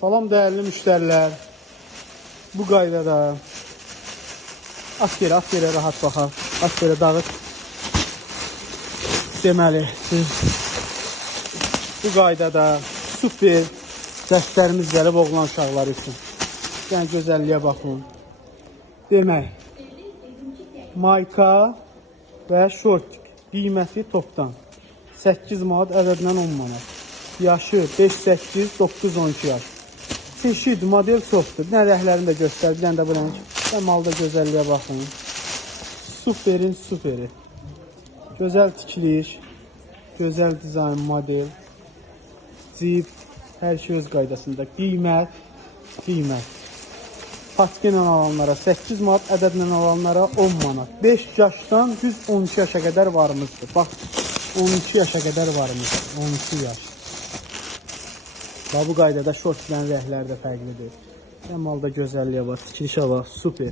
Salam değerli müşteriler. Bu qaydada at yerə rahat baxar. At yerə dağıt. Deməli, siz bu qaydada super dəstlərimiz gəlib oğlan uşaqları üçün. Yəni gözəlliyə baxın. Demək, mayka və şortik qiyməti topdan 8 manat, ədədlə 10 manat. Yaşı 5, 8, 9, 12 yaş. Çeşid, model çoxdur. Bir dənə rəhlərini də göstər, bir dənə də bu rəng. Malda gözəlliyə baxın. Superin superi. Gözəl tikiliş, gözəl dizayn, model, cip, hər şey öz qaydasında. Qiymət. Patki ilə alanlara 8 manat, ədədlə alanlara 10 manat. 5 yaşdan düz 12 yaşa qədər varımızdır. Bax, 12 yaşa qədər varımızdır. 12 yaş. Bu qaydada şortların rəhləri də fərqlidir. Malda gözəlliyə bax, tikilişə bax, super.